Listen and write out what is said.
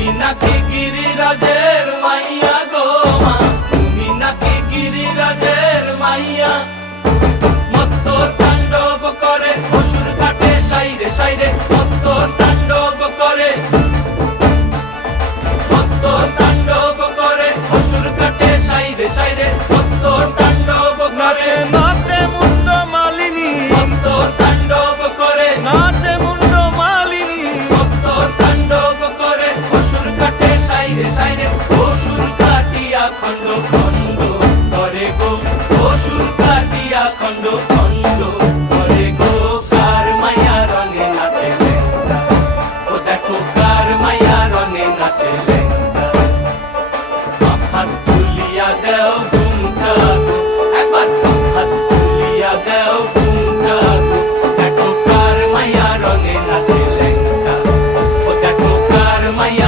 তুমি নাকি গিরিরাজের মাইয়া গো মা, তুমি নাকি গিরিরাজের মাইয়া। মত্ত তাণ্ডব করে অসুর কাটে সাইরে সাইরে, মত্ত তাণ্ডব